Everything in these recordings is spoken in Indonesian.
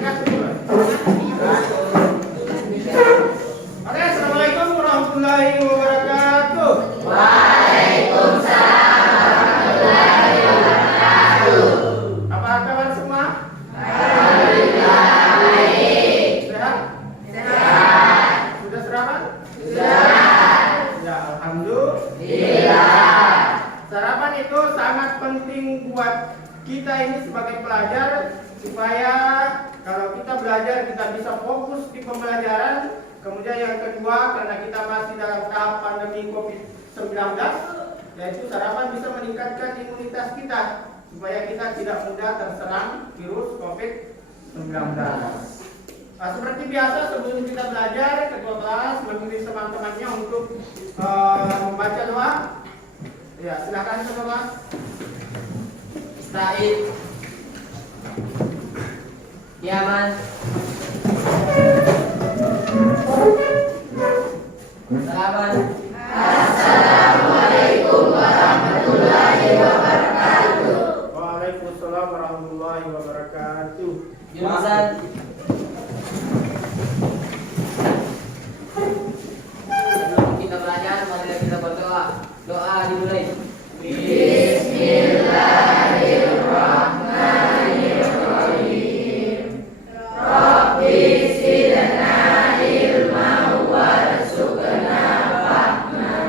Oke, assalamualaikum warahmatullahi wabarakatuh. Waalaikumsalam warahmatullahi wabarakatuh. Apa kabar semua? Alhamdulillah baik. Sehat? Sehat. Sudah sarapan? Sudah. Ya, Alhamdulillah. Sarapan itu sangat penting buat kita ini sebagai pelajar, supaya kalau kita belajar kita bisa fokus di pembelajaran. Kemudian yang kedua, karena kita masih dalam tahap pandemi COVID-19, yaitu sarapan bisa meningkatkan imunitas kita supaya kita tidak mudah terserang virus COVID-19. Nah, seperti biasa sebelum kita belajar, ketua kelas memilih teman-temannya untuk membaca doa. Ya, silakan ketua kelas. Said. Ya, Mas. Salaman. Assalamualaikum warahmatullahi wabarakatuh. Waalaikumsalam warahmatullahi wabarakatuh. Jurusan. Sebelum kita belajar, mari kita berdoa. Doa dimulai. Bismillahirrahmanirrahim. Rabbi zidna ilma warzuqna fahman.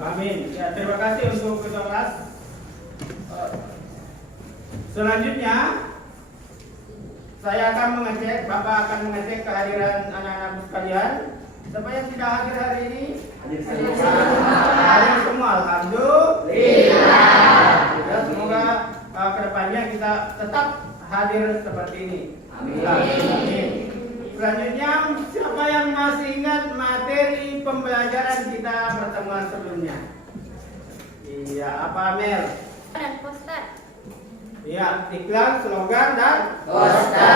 Amin. Ya, terima kasih untuk ketua kelas. Selanjutnya saya akan mengecek, Bapak akan mengecek kehadiran anak-anak sekalian. Siapa yang tidak hadir hari ini? Hadir semua, alhamdulillah. Ya, semoga kedepannya kita tetap hadir seperti ini. Amin. Selanjutnya, siapa yang masih ingat materi pembelajaran kita pertemuan sebelumnya? Iya, apa Mel? Dan poster. Iya, iklan, slogan, dan Poster.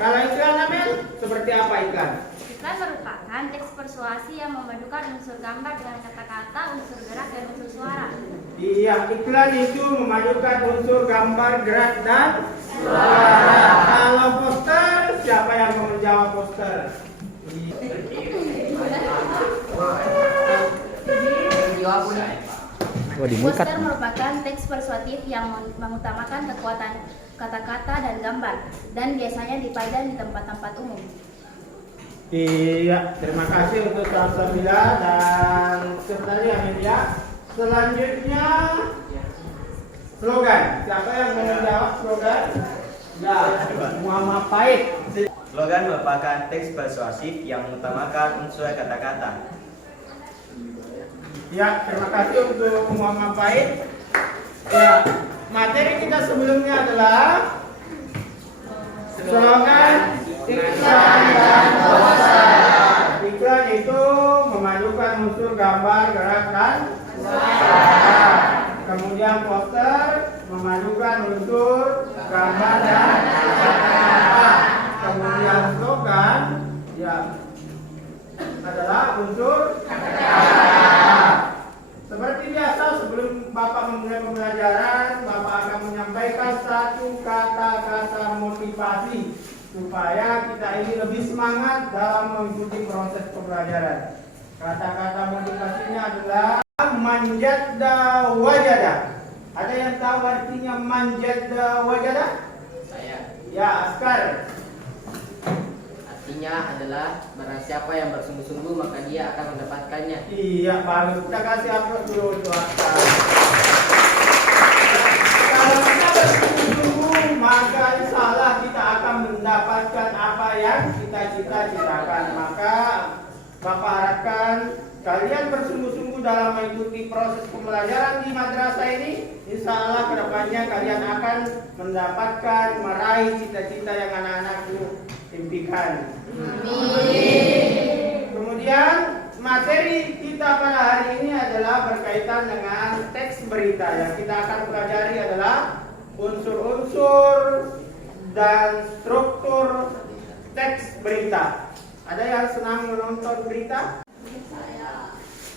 Kalau iklan, Amel, seperti apa iklan? Iklan merupakan teks persuasi yang memadukan unsur gambar dengan kata-kata, unsur gerak, dan unsur suara. Iya, iklan itu memadukan unsur gambar, gerak, dan suara. Kalau poster, siapa yang mau menjawab poster? Jawab udah. Poster merupakan teks persuasif yang mengutamakan kekuatan kata-kata dan gambar, dan biasanya dipajang di tempat-tempat umum. Iya, terima kasih untuk Salsabila dan sekretari Amelia. Selanjutnya slogan. Siapa yang mau menjawab slogan? Ya, Muhammad Pahit. Slogan merupakan teks persuasif yang mengutamakan unsur kata-kata. Ya, terima kasih untuk Muhammad Pahit. Ya, materi kita sebelumnya adalah slogan, iklan, dan poster. Iklan itu memadukan unsur gambar, gerak, dan suara. Kemudian poster memadukan unsur gambar dan kata-kata. Kemudian slogan ya adalah unsur kata-kata. Seperti biasa, sebelum Bapak memulai pembelajaran, Bapak akan menyampaikan satu kata-kata motivasi supaya kita ini lebih semangat dalam mengikuti proses pembelajaran. Kata-kata motivasinya adalah manjadda wajada. Ada yang tahu artinya manjadda wajada? Saya. Ya, Askar. Artinya adalah barang siapa yang bersungguh-sungguh maka dia akan mendapatkannya. Iya, bagus. Kita kasih upload dulu itu Askar. Kalau kita bersungguh-sungguh, maka insya Allah kita akan mendapatkan apa yang kita cita-citakan. Maka Bapak harapkan kalian bersungguh-sungguh dalam mengikuti proses pembelajaran di madrasah ini. Insya Allah kedepannya kalian akan mendapatkan, meraih cita-cita yang anak-anakku impikan. Kemudian materi kita pada hari ini adalah berkaitan dengan teks berita. Yang kita akan pelajari adalah unsur-unsur dan struktur teks berita. Ada yang senang menonton berita?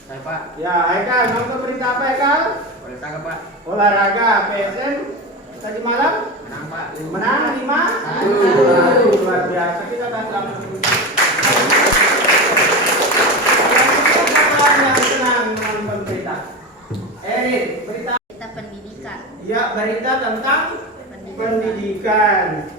Saya Pak. Ya, Haikal, nonton berita apa Haikal? Boleh tangkap Pak. Olahraga, PSN tadi malam Menang 5. Luar biasa, kita kasih aplaus. Yang senang menonton berita. Erin, berita. Berita pendidikan. Ya, berita tentang pendidikan.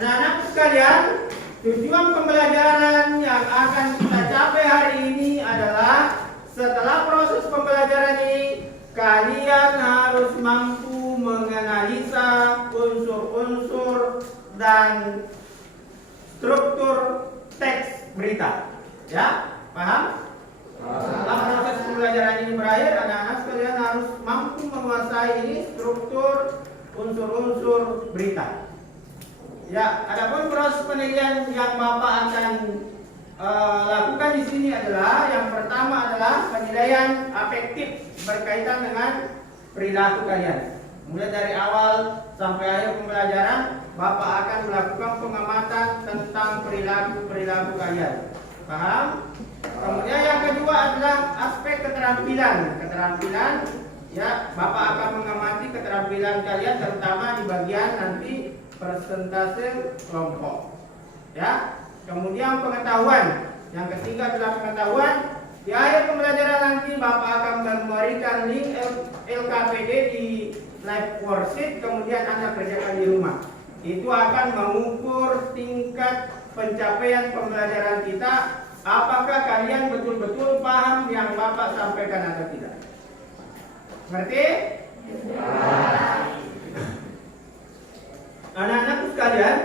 Anak-anak sekalian, tujuan pembelajaran yang akan kita capai hari ini adalah setelah proses pembelajaran ini, kalian harus mampu menganalisa unsur-unsur dan struktur teks berita. Ya, paham? Setelah proses pembelajaran ini berakhir, anak-anak sekalian harus mampu menguasai ini struktur unsur-unsur berita. Ya, adapun proses penilaian yang Bapak akan lakukan di sini adalah yang pertama adalah penilaian afektif berkaitan dengan perilaku kalian. Mulai dari awal sampai akhir pembelajaran, Bapak akan melakukan pengamatan tentang perilaku kalian. Paham? Kemudian yang kedua adalah aspek keterampilan. Keterampilan, ya, Bapak akan mengamati keterampilan kalian terutama di bagian nanti persentase kelompok. Ya. Kemudian pengetahuan. Yang ketiga adalah pengetahuan. Di akhir pembelajaran nanti Bapak akan memberikan link LKPD di live worksheet, kemudian Anda kerjakan di rumah. Itu akan mengukur tingkat pencapaian pembelajaran kita. Apakah kalian betul-betul paham yang Bapak sampaikan atau tidak? Ngerti? Anak-anakku sekalian,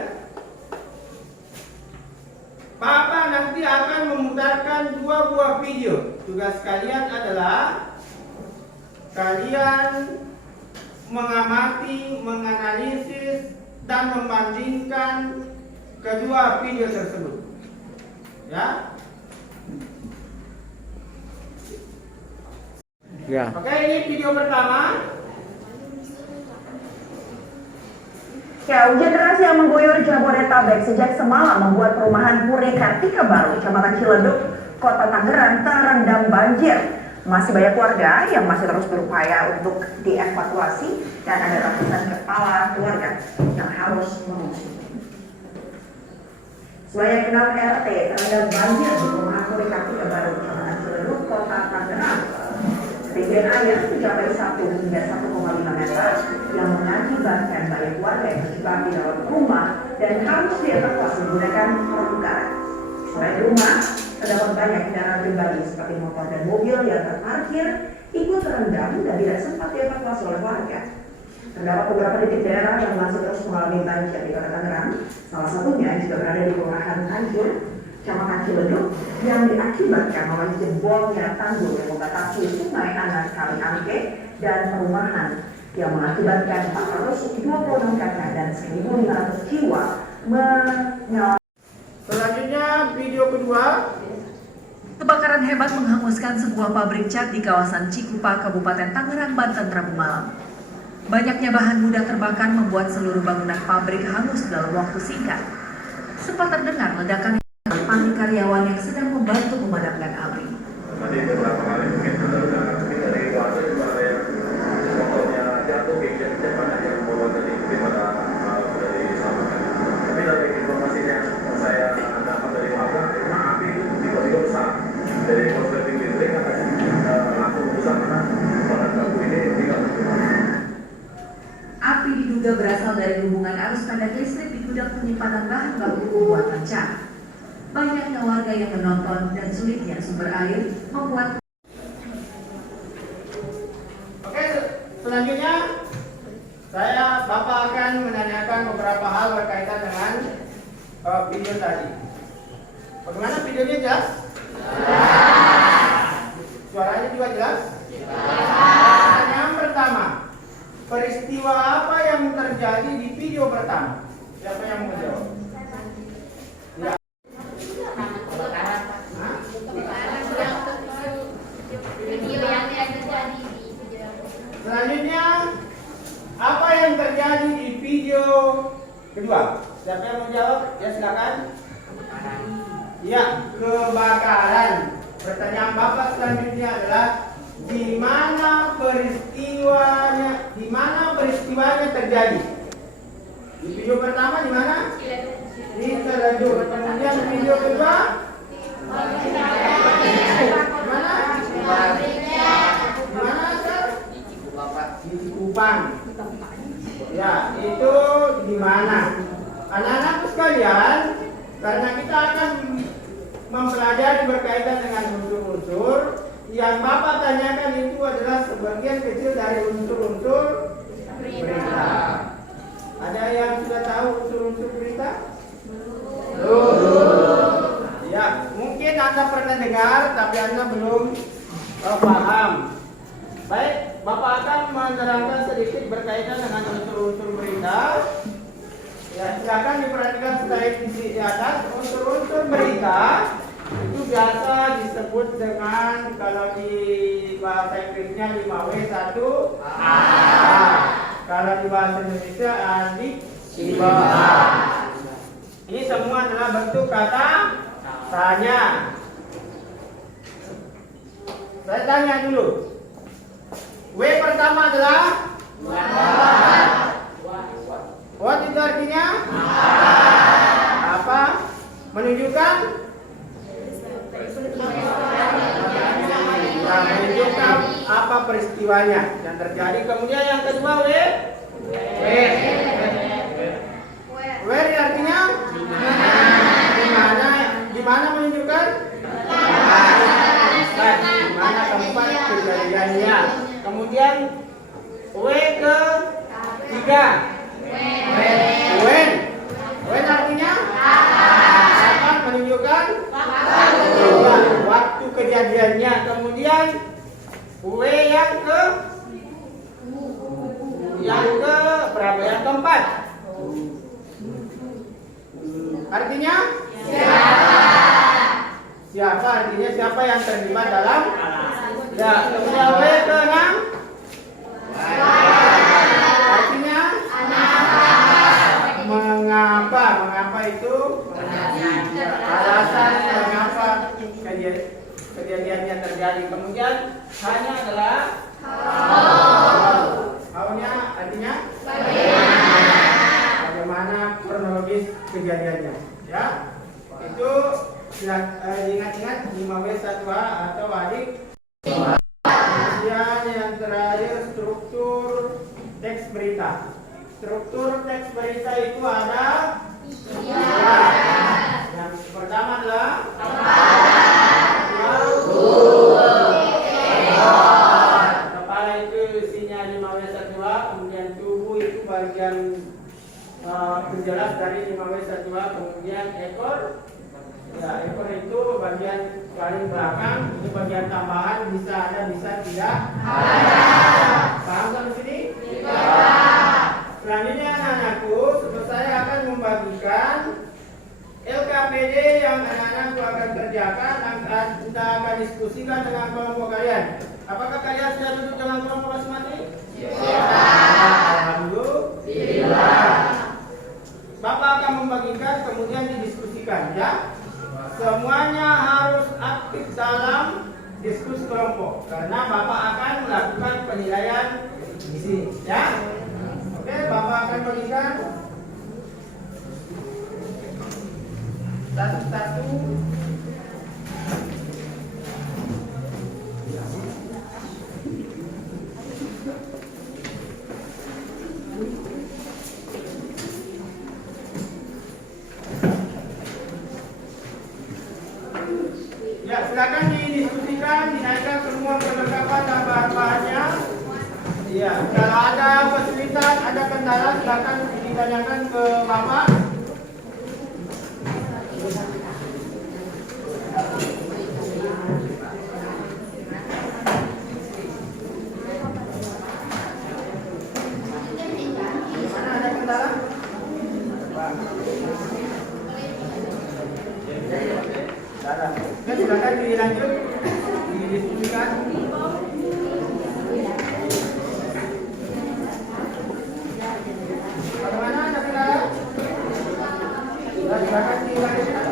Bapak nanti akan memutarkan 2 buah video. Tugas kalian adalah kalian mengamati, menganalisis, dan membandingkan kedua video tersebut. Ya. Ya. Oke, ini video pertama. Ya, hujan deras yang mengguyur Jabodetabek sejak semalam membuat perumahan Puri Kartika Baru, Kecamatan Ciledug, Kota Tangerang terendam banjir. Masih banyak warga yang masih terus berupaya untuk dievakuasi dan ada ratusan kepala keluarga yang harus mengungsi. Sebanyak 6 RT terendam banjir di perumahan Puri Kartika Baru, Kecamatan Ciledug, Kota Tangerang. Ketinggian air mencapai 1 hingga 1,5 meter yang mengakibatkan banyak warga yang terjebak di dalam rumah dan harus dievakuasi menggunakan perahu karet. Selain rumah, terdapat banyak kendaraan pribadi seperti motor dan mobil yang terparkir ikut terendam dan tidak sempat dievakuasi oleh warga. Terdapat beberapa titik daerah yang masih terus mengalami banjir di Kota Tangerang. Salah satunya juga berada di Kelurahan Tanjur, Kecamatan Ciledug, yang diakibatkan oleh jebolnya tanggul yang membatasi Sungai Anak Kali Angke dan perumahan yang mengakibatkan 426 kakak dan 1.500 jiwa menyala. Selanjutnya video kedua. Kebakaran hebat menghanguskan sebuah pabrik cat di kawasan Cikupa, Kabupaten Tangerang, Banten, Rabu malam. Banyaknya bahan mudah terbakar membuat seluruh bangunan pabrik hangus dalam waktu singkat. Sempat terdengar ledakan panik karyawan yang sedang membantu memadamkan api. Tadi beberapa kali mungkin dari keluarga juga ada yang motornya jatuh, cepat aja membawa tadi mungkin pada dari diselamatkan. Tapi dari informasi yang saya dapat dari warga, memang api tiba-tiba besar. Dari korsleting listrik katanya langsung besar karena bahan baku ini tidak terbuka. Api diduga berasal dari hubungan arus pendek listrik di gudang penyimpanan bahan baku pembuatan cat. Banyaknya warga yang menonton dan sulitnya sumber air membuat. Oke, selanjutnya Bapak akan menanyakan beberapa hal berkaitan dengan video tadi. Bagaimana videonya jelas? Suaranya juga jelas? Yang pertama, peristiwa apa yang terjadi di video pertama? Siapa yang mau jawab? Ya. Selanjutnya, apa yang terjadi di video kedua? Siapa yang mau jawab? Ya, silakan. Ya, kebakaran. Pertanyaan Bapak selanjutnya adalah di mana peristiwanya terjadi? itu di mana? Anak-anak sekalian, karena kita akan mempelajari berkaitan dengan unsur-unsur, yang Bapak tanyakan itu adalah sebagian kecil dari unsur-unsur berita. Ada yang sudah tahu unsur-unsur berita? Belum. Ya, mungkin Anda pernah dengar, tapi Anda belum paham. Baik, Bapak akan menerangkan sedikit berkaitan dengan unsur-unsur berita. Ya, silakan diperhatikan slide di atas. Unsur-unsur berita itu biasa disebut dengan, kalau di bahasa Inggrisnya 5W1A. Kalau di bahasa Indonesia adjektiva. Ini semua adalah bentuk kata tanya. Saya tanya dulu. W pertama adalah what itu artinya? Apa? Menunjukkan? Nah, menunjukkan apa peristiwanya yang terjadi. Kemudian yang kedua W. Where artinya? Di mana menunjukkan? Di mana tempat kejadiannya. Kemudian W ketiga. When artinya? Kapan menunjukkan? Waktu kejadiannya. Kemudian W yang ke berapa? Yang keempat. Artinya? Siapa artinya siapa yang terlibat dalam? Ya, kemudian W ke-6. Artinya? Mengapa? Mengapa itu? Alasan mengapa kejadiannya terjadi. Kemudian hanya adalah how-nya artinya bagaimana kronologis kejadiannya. Ya, itu ingat-ingat 5W1A atau adik. Kemudian yang terakhir struktur teks berita. Struktur teks berita itu ada tiga. Yang pertama adalah kepala itu isinya 5W1A, kemudian tubuh itu bagian penjelas dari 5W1A, kemudian ekor. Ya, ekor itu bagian paling belakang, ini bagian tambahan, bisa ada, bisa tidak. Paham sampai sini? Selanjutnya anak-anakku, saya akan membagikan LKPD yang anak-anakku akan kerjakan, kita akan diskusikan dengan kelompok kalian. Apakah kalian sudah duduk dengan kelompok masing-masing? Ya. Alhamdulillah. Bapak akan membagikan, kemudian didiskusikan, ya. Semuanya harus aktif dalam diskusi kelompok, karena Bapak akan melakukan penilaian di sini, ya. Oke, Bapak akan bagikan satu-satu. Ya, silakan didiskusikan, dinaikkan semua perlengkapan dan bahan-bahannya. Ya, kalau ada kesulitan, ada kendala, silakan ditanyakan ke Bapak. Mana ada kendala? Ada. Ya, silakan dilanjut, didiskusikan. Bagaimana, ada kendala? Ya, silakan dilanjutkan.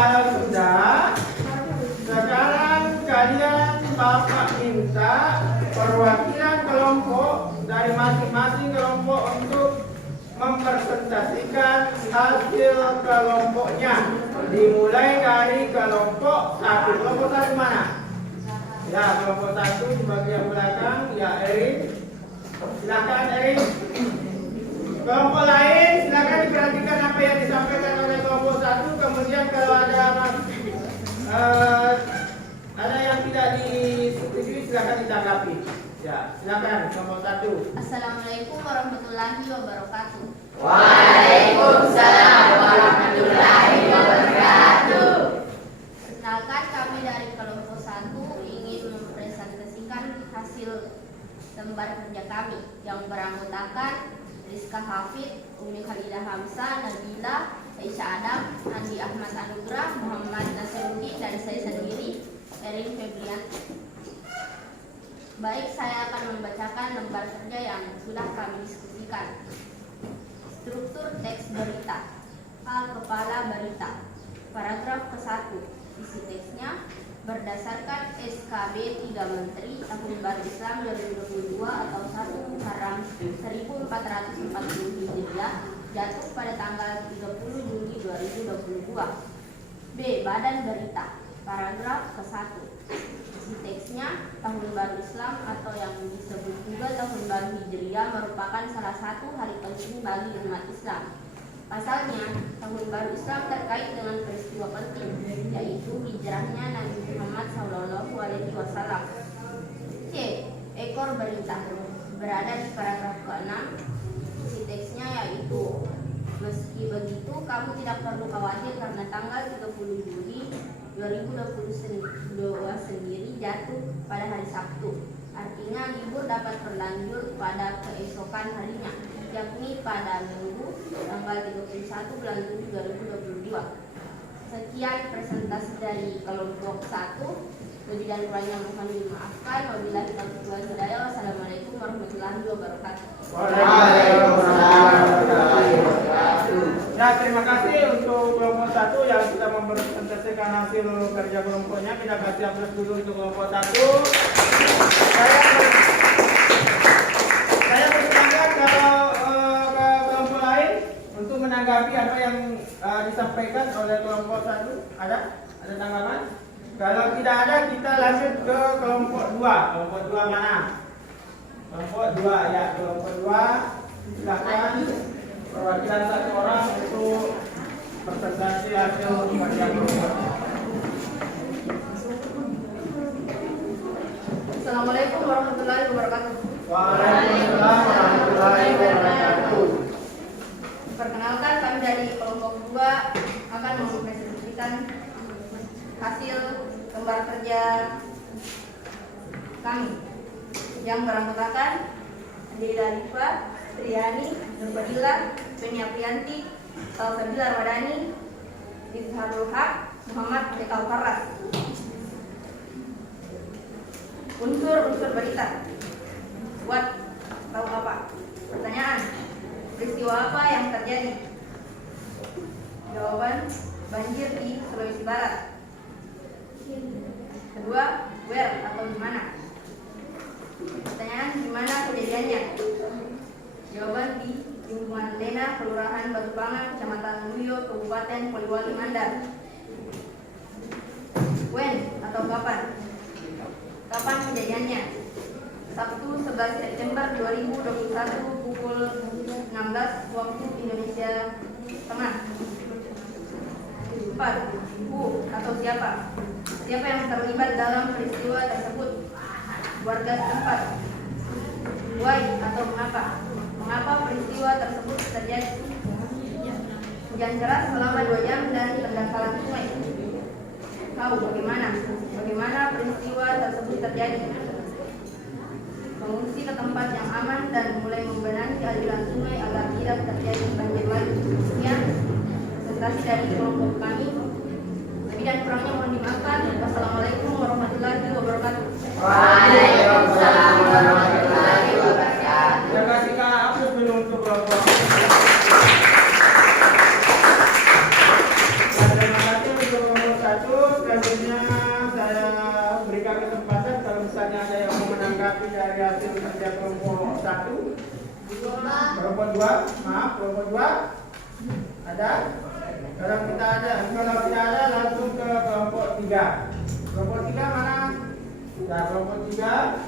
kalau sudah, sekarang kalian Bapak minta perwakilan kelompok dari masing-masing kelompok untuk mempresentasikan hasil kelompoknya. Dimulai dari kelompok satu. Kelompok satu mana? Ya, kelompok satu di bagian belakang. Ya, Erin. Silakan Erin. Kelompok lain silakan diperhatikan apa yang disampaikan oleh kelompok satu. Kemudian kalau ada yang tidak disetujui silakan ditanggapi. Ya, silakan kelompok satu. Assalamualaikum warahmatullahi wabarakatuh. Waalaikumsalam warahmatullahi wabarakatuh. Perkenalkan, kami dari kelompok 1 ingin mempresentasikan hasil lembar kerja kami yang beranggotakan Rizka Hafid, Umi Khalidah Hamzah, Nabila, Aisyah Adam, Andi Ahmad Anugrah, Muhammad Nasiruddin, dan saya sendiri, Erin Febrianti. Baik, saya akan membacakan lembar kerja yang sudah kami diskusikan. Struktur teks berita. A. Kepala berita. Paragraf ke-1. Isi teksnya berdasarkan SKB 3 Menteri Tahun Baru Islam 2022 atau 1 Muharram 1440 Hijriah jatuh pada tanggal 30 Juni 2022. B. Badan berita. Paragraf ke-1. Isi teksnya Tahun Baru Islam atau yang disebut juga Tahun Baru Hijriah merupakan salah satu hari penting bagi umat Islam. Pasalnya, Tahun Baru Islam terkait dengan peristiwa penting, yaitu hijrahnya Nabi Muhammad SAW. C. Ekor berita berada di paragraf ke-6. Isi teksnya yaitu, meski begitu, kamu tidak perlu khawatir karena tanggal 30 Juli 2022 sendiri jatuh pada hari Sabtu. Artinya libur dapat berlanjut pada keesokan harinya, yakni pada Minggu tanggal 31 bulan Juli 2022. Sekian presentasi dari kelompok 1. Lebih dan kurangnya mohon dimaafkan. Wabillahi taufiq wal hidayah. Wassalamualaikum warahmatullahi wabarakatuh. Waalaikumsalam warahmatullahi wabarakatuh. Ya, terima kasih untuk kelompok 1 yang sudah mempresentasikan hasil kerja kelompoknya. Kita kasih aplaus dulu untuk kelompok 1. Saya bersepakat kalau ke kelompok lain untuk menanggapi apa yang disampaikan oleh kelompok 1. Ada tanggapan? Kalau tidak ada, kita lanjut ke kelompok 2. Kelompok 2 mana? Kelompok 2 ya, kelompok 2. Silakan perwakilan 1 orang untuk presentasi hasil kerja kelompok. Assalamualaikum warahmatullahi wabarakatuh. Waalaikumsalam warahmatullahi wabarakatuh. Perkenalkan, kami dari kelompok 2 akan mempresentasikan hasil lembar kerja kami yang beranggotakan Andila Rifa, Triani, Nurfadila, Feni Aprianti, Salsabila Ramadhani, Izharul Haq, Muhammad Bekal Faras. Unsur berita. Buat tahu apa? Pertanyaan. Peristiwa apa yang terjadi? Jawaban, banjir di Sulawesi Barat. Kedua, where atau di mana? Pertanyaan, di mana kejadiannya? Jawaban, di lingkungan Lena, Kelurahan Batupangan, Kecamatan Luyo, Kabupaten Poliwali Mandar. When atau kapan? Kapan kejadiannya? Sabtu 11 September 2021 pukul 16 waktu Indonesia Tengah. 4. Who atau siapa? Siapa yang terlibat dalam peristiwa tersebut? Warga setempat. Why atau mengapa? Mengapa peristiwa tersebut terjadi? Hujan deras selama 2 jam dan pendangkalan sungai. How, bagaimana peristiwa tersebut terjadi? Mengungsi ke tempat yang aman dan mulai membenahi aliran sungai agar tidak terjadi banjir lagi. Sekian presentasi dari kelompok kami. Lebih dan kurangnya mohon dimaafkan. Wassalamualaikum warahmatullahi wabarakatuh. Waalaikumsalam warahmatullahi wabarakatuh. Terima kasih Kak. Aku dulu untuk kelompok. Dan terima kasih untuk kelompok 2 ada? Kalau tidak ada langsung ke kelompok 3. Kelompok 3 mana? Nah, kelompok 3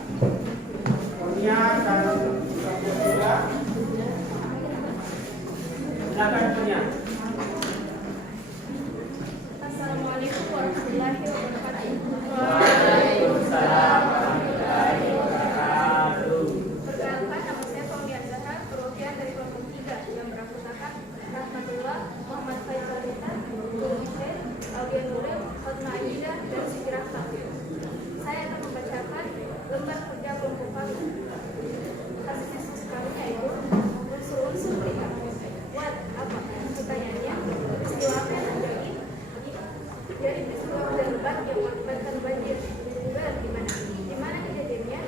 Kurnia dan kelompok 3. Silakan Kurnia. Assalamualaikum warahmatullahi wabarakatuh. Waalaikumsalam warahmatullahi wabarakatuh. Perkenalkan, nama saya Paulia Zahra, perwakilan dari kelompok 3 yang beranggotakan Rahmatullah, Muhammad Faisal Rita, Hussein, Albian Nuril, Hotma Aida, dan Siti Rahmat. Saya akan membacakan lembar kerja kelompok kami. Hasil diskusi kami yaitu unsur-unsur berita. What? Apa? Pertanyaannya, peristiwa apa yang terjadi? Jadi peristiwa hujan lebat yang mengakibatkan banjir. Well, di mana? Di mana kejadiannya?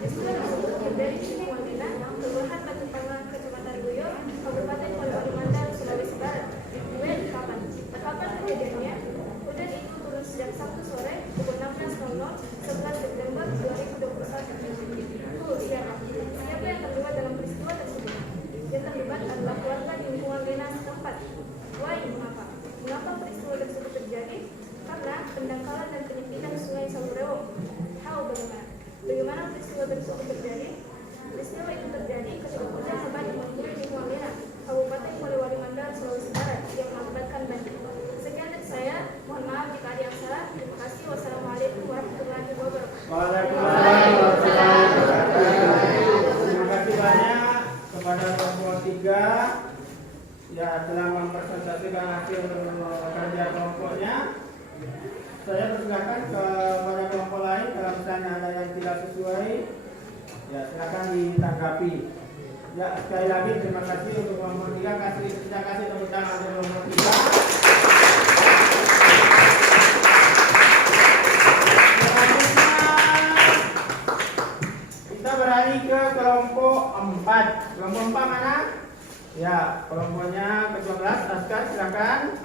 Peristiwa tersebut terjadi di Kuantina, Kelurahan Batu Panggang, Kecamatan Guyo, Kabupaten Polewali Mandar, Sulawesi Barat. Well, kapan? Kapan kejadiannya? Hujan itu turun sejak Sabtu sore pukul 16.00, 11 September 2021. Siapa yang terlibat dalam peristiwa tersebut? Yang terlibat adalah keluarga di lingkungan Lena setempat. Why? Mengapa? Mengapa peristiwa tersebut terjadi? Karena pendangkalan dan penyempitan sungai Salurewo. How? Bagaimana peristiwa tersebut terjadi? Peristiwa itu terjadi ketika hujan lebat mengguyur lingkungan Lena, Kabupaten Polewali Mandar, Sulawesi Barat yang mengakibatkan banjir. Sekian dari saya. Mohon maaf jika ada yang salah. Terima kasih. Wassalamualaikum warahmatullahi wabarakatuh. Waalaikumsalam. Terima kasih banyak kepada kelompok 3 ya telah mempresentasikan hasil kerja kelompoknya. Saya persilakan kepada kelompok lain kalau misalnya ada yang tidak sesuai, ya silakan ditanggapi. Ya sekali lagi terima kasih untuk kelompok 3. Kita kasih tepuk tangan untuk kelompok 3. Kita beralih ke kelompok 4. Kelompok 4 mana? Ya, kelompoknya ke-12. Askar, silakan.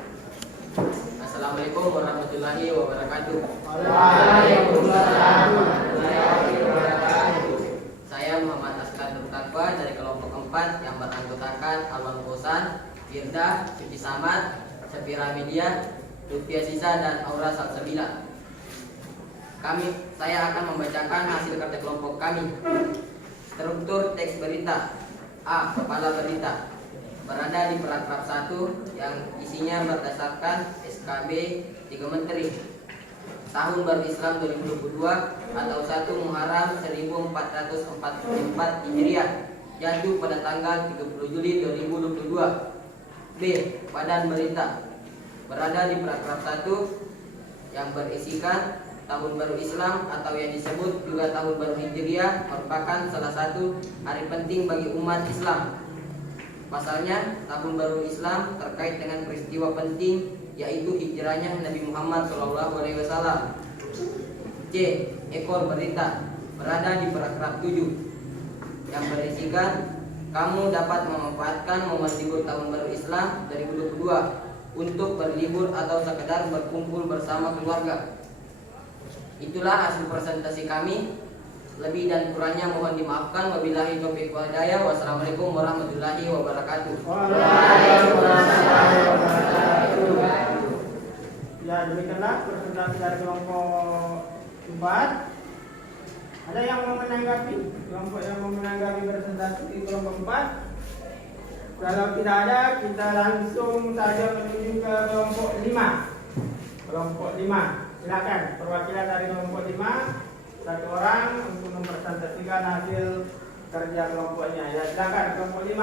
Assalamualaikum warahmatullahi wabarakatuh. Waalaikumsalam warahmatullahi wabarakatuh. Saya Muhammad Askar Nurtanfa dari kelompok 4 yang beranggotakan Alwan Kosan, Firda, Suci Samad, Safira Media, Lutfia Sisa, dan Aura Salsabila. Saya akan membacakan hasil kerja kelompok kami. Struktur teks berita. A. Kepala berita. Berada di paragraf 1 yang isinya berdasarkan SKB 3 Menteri. Tahun baru Islam 2022 atau 1 Muharram 1444 Hijriah jatuh pada tanggal 30 Juli 2022. B. Badan berita. Berada di paragraf 1 yang berisikan Tahun Baru Islam atau yang disebut juga Tahun Baru Hijriah merupakan salah satu hari penting bagi umat Islam. Pasalnya, Tahun Baru Islam terkait dengan peristiwa penting yaitu hijrahnya Nabi Muhammad SAW. C. Ekor berita. Berada di paragraf 7 yang berisikan kamu dapat memanfaatkan momen libur Tahun Baru Islam 2022 untuk berlibur atau sekedar berkumpul bersama keluarga. Itulah hasil presentasi kami. Lebih dan kurangnya mohon dimaafkan. Wabillahi taufiq wal hidayah. Wassalamualaikum warahmatullahi wabarakatuh. Waalaikumsalam wabarakatuh. Ya, demikianlah presentasi dari kelompok 4. Ada yang mau menanggapi? Kelompok yang mau menanggapi presentasi di kelompok 4? Kalau tidak ada, kita langsung saja menuju ke kelompok 5. Kelompok 5. Silakan perwakilan dari kelompok 5 satu orang untuk mempresentasikan hasil kerja kelompoknya. Ya, silakan kelompok 5.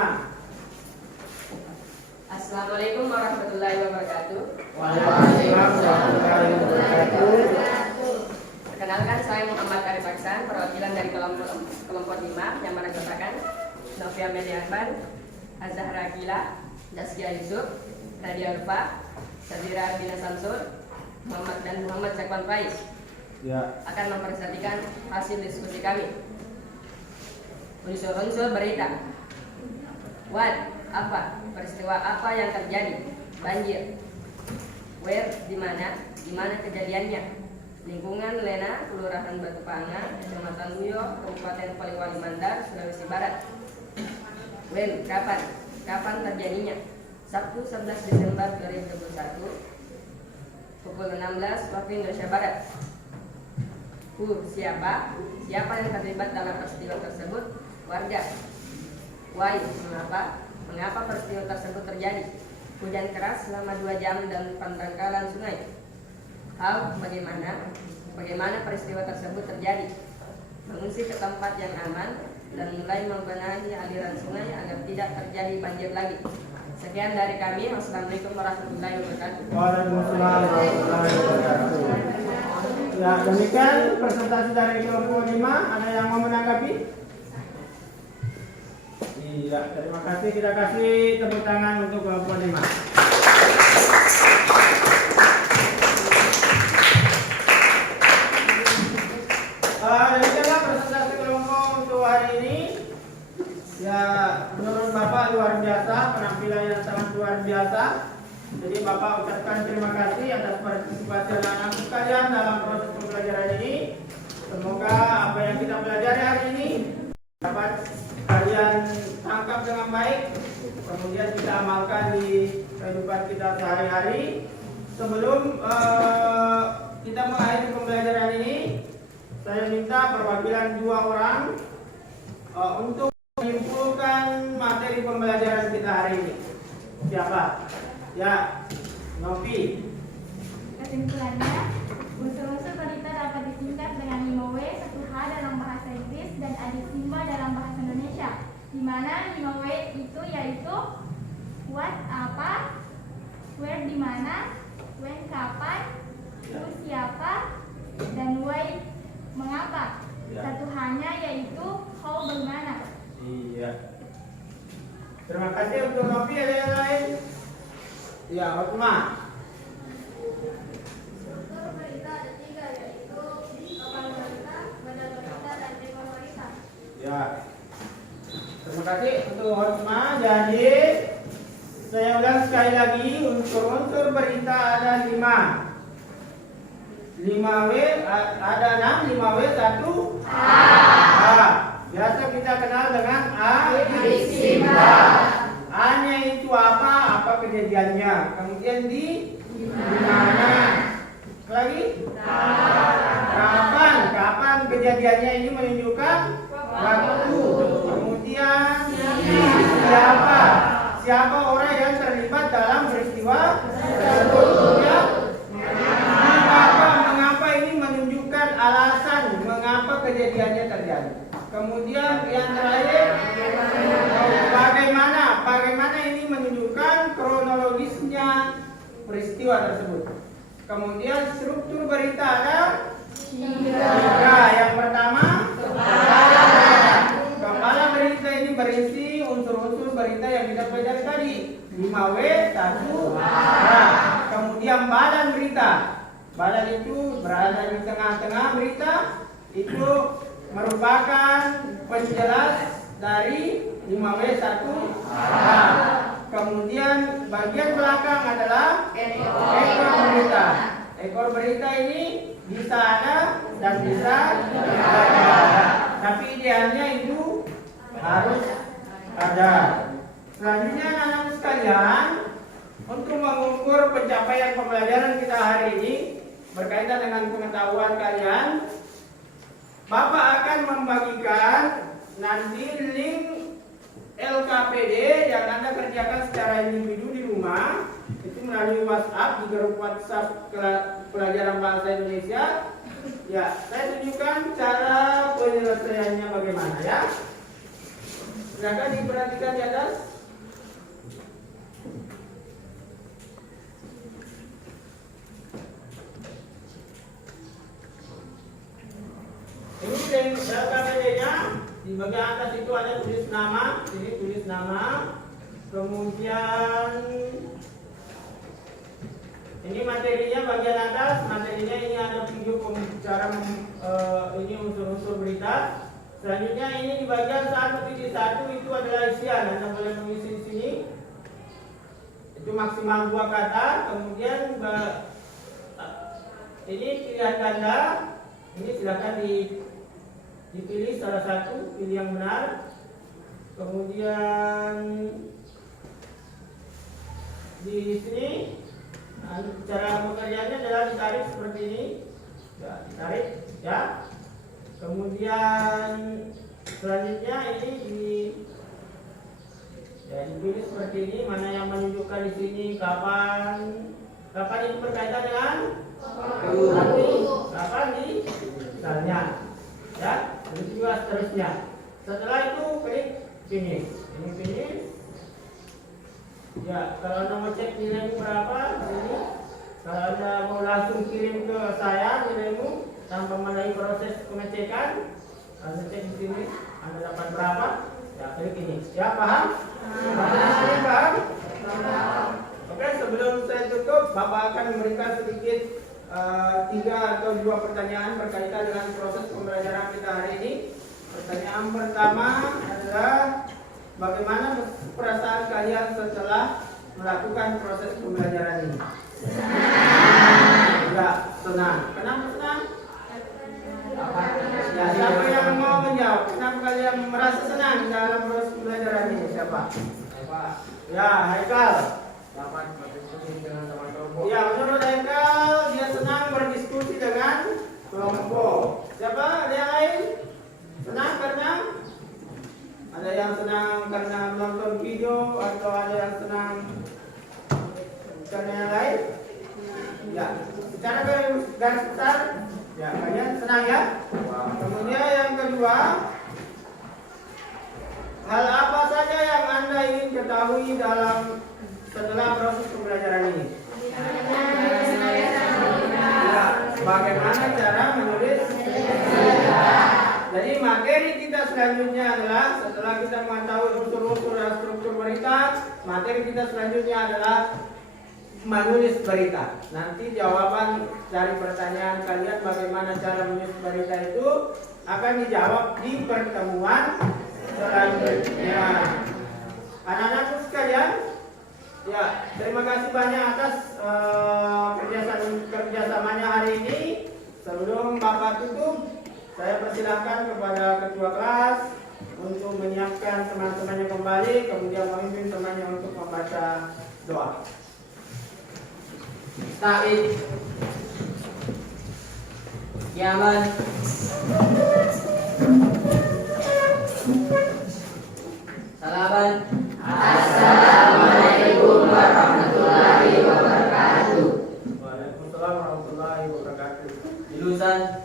Assalamualaikum warahmatullahi wabarakatuh. Waalaikumsalam warahmatullahi wabarakatuh. Perkenalkan, saya Muhammad Arif Aksan, perwakilan dari kelompok 5 yang menanggotakan Novia Mediaban, Azahra Gila, Daskia Yusuf, Nadia Urfa, Sadira Bina Samsul, Muhammad Sekwan Faiz. Ya. Akan mempresentasikan hasil diskusi kami. Unsur-unsur berita. What? Apa? Peristiwa apa yang terjadi? Banjir. Where? Di mana? Di mana kejadiannya? Lingkungan Lena, Kelurahan Batu Panggang, Kecamatan Guyo, Kabupaten Polewali Mandar, Sulawesi Barat. When, kapan terjadinya? Sabtu 11 Desember 2021 pukul 16 waktu Indonesia Barat. Who, siapa yang terlibat dalam peristiwa tersebut? Warga. Why, mengapa peristiwa tersebut terjadi? Hujan keras selama 2 jam dan pendangkalan sungai. How, bagaimana peristiwa tersebut terjadi? Mengungsi ke tempat yang aman dan mulai membenahi aliran sungai agar tidak terjadi banjir lagi. Sekian dari kami. Wassalamualaikum warahmatullahi wabarakatuh. Waalaikumsalam warahmatullahi wabarakatuh. Ya, demikian presentasi dari kelompok 5. Ada yang mau menanggapi? Iya, terima kasih. Kita kasih tepuk tangan untuk kelompok 5. Demikianlah presentasi kelompok untuk hari ini. Ya, menurut Bapak luar biasa, penampilan yang sangat luar biasa. Jadi Bapak ucapkan terima kasih atas partisipasi anak-anak sekalian dalam proses pembelajaran ini. Semoga apa yang kita pelajari hari ini dapat kalian tangkap dengan baik, kemudian kita amalkan di kehidupan kita sehari-hari. Sebelum kita mengakhiri pembelajaran ini, saya minta perwakilan 2 orang untuk menyimpulkan materi pembelajaran kita hari ini. Siapa? Ya, Novi. Kesimpulannya, unsur-unsur berita dapat disingkat dengan 5W, 1H dalam bahasa Inggris dan adik Simba dalam bahasa Indonesia. Di mana 5W itu yaitu what apa, where di mana, when kapan, who siapa, dan why mengapa. Ya. 1H-nya yaitu how bagaimana. Iya. Terima kasih untuk Novi. Ada yang lain? Ya, Hotma. Struktur berita ada 3 yaitu kapan berita, badan berita, dan ekor berita. Ya. Terima kasih untuk Hotma. Jadi saya ulang sekali lagi, unsur-unsur berita ada 5. 5W ada 6, 5W 1 A. Biasa kita kenal dengan A. A-nya itu apa kejadiannya. Kemudian di mana. Lagi? Kapan kejadiannya ini menunjukkan waktu. Kemudian siapa orang yang terlibat dalam peristiwa tersebut. Mengapa ini menunjukkan alasan mengapa kejadiannya terjadi. Kemudian yang terakhir, bagaimana ini menunjukkan kronologisnya peristiwa tersebut. Kemudian struktur berita ada 3. Yang pertama, kepala berita ini berisi unsur-unsur berita yang kita pelajari tadi. 5W 1 A. Kemudian badan berita. Badan itu berada di tengah-tengah berita. Itu merupakan penjelas dari 5W 1 A. Kemudian bagian belakang adalah ekor berita. Ekor berita ini bisa ada dan bisa tidak ada. Tapi idealnya itu harus ada. Selanjutnya anak-anak sekalian, untuk mengukur pencapaian pembelajaran kita hari ini berkaitan dengan pengetahuan kalian, Bapak akan membagikan nanti link LKPD yang Anda kerjakan secara individu di rumah, itu melalui WhatsApp, di grup WhatsApp pelajaran bahasa Indonesia. Ya, saya tunjukkan cara penyelesaiannya bagaimana ya. Silakan diperhatikan di atas. Ini link LKPD-nya. Di bagian atas itu ada tulis nama, ini tulis nama. Kemudian ini materinya bagian atas, materinya ini ada video cara ini unsur-unsur berita. Selanjutnya ini di bagian 1.1 itu adalah isian, Anda boleh mengisi di sini. Itu maksimal 2 kata. Kemudian ini pilihan ganda, ini silakan dipilih salah satu, pilih yang benar. Kemudian di sini cara bekerjanya adalah ditarik seperti ini, ya, ditarik, ya. Kemudian selanjutnya ini dipilih seperti ini, mana yang menunjukkan di sini kapan itu berkaitan dengan nanti, kapan di misalnya, ya, begitu juga seterusnya. Setelah itu klik finish, ini finish. Ya, kalau Anda mau cek nilaimu berapa di sini, kalau Anda mau langsung kirim ke saya nilaimu tanpa melalui proses pengecekan, Anda cek di sini, Anda dapat berapa? Ya, klik ini. Ya, paham? Paham? Oke, sebelum saya tutup, Bapak akan memberikan sedikit 3 atau 2 pertanyaan berkaitan dengan proses pembelajaran kita hari ini. Pertanyaan pertama adalah bagaimana perasaan kalian setelah melakukan proses pembelajaran ini? Enggak, senang. Kenapa senang? Ya, siapa yang mau menjawab? Kenapa kalian merasa senang dalam proses pembelajaran ini? Siapa? Ya, Haikal. Dapat berdiskusi dengan teman-teman. Ya, menurut Haikal dia senang berdiskusi dengan kelompok. Siapa? Ada yang lain? Senang karena? Ada yang senang karena menonton video atau ada yang senang karena yang lain? Ya, secara garis besar, ya kalian senang ya. Kemudian yang kedua, hal apa saja yang Anda ingin ketahui setelah proses pembelajaran ini? Ya, bagaimana cara menulis? Jadi materi kita selanjutnya adalah setelah kita mengetahui unsur-unsur dan struktur berita, materi kita selanjutnya adalah menulis berita. Nanti jawaban dari pertanyaan kalian bagaimana cara menulis berita itu akan dijawab di pertemuan selanjutnya. Anak-anakku sekalian, ya terima kasih banyak atas kerjasamanya hari ini. Sebelum Bapak tutup, saya persilahkan kepada ketua kelas untuk menyiapkan teman-temannya kembali, kemudian memimpin temannya untuk membaca doa. Ta'id, Yaman, Salaman. Assalamualaikum warahmatullahi wabarakatuh. Waalaikumsalam warahmatullahi wabarakatuh. Jurusan.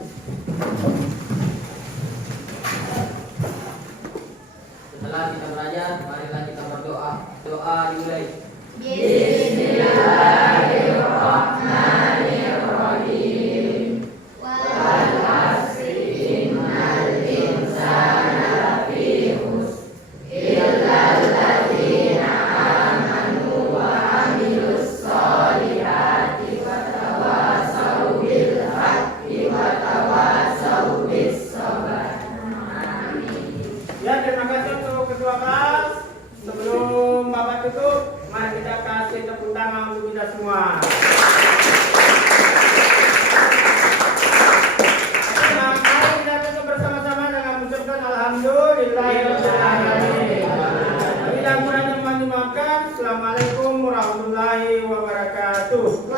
Setelah kita belajar, marilah kita berdoa. Doa dimulai. Bismillahirrahmanirrahim. Wal asri innal insana lafi khusr illa alladzina amanu wa amilus solihati wa tawassaw bil haqqi wa tawassaw bis sabr. Amin. Ya, terima kasih untuk ketua kelas. Sebelum Bapak tutup, mari kita kasih tepuk tangan untuk kita semua. Nah, mari kita tutup bersama-sama dengan mengucapkan alhamdulillahirobbilalamin. Bila kurang yang dimaafkan. Assalamualaikum warahmatullahi wabarakatuh.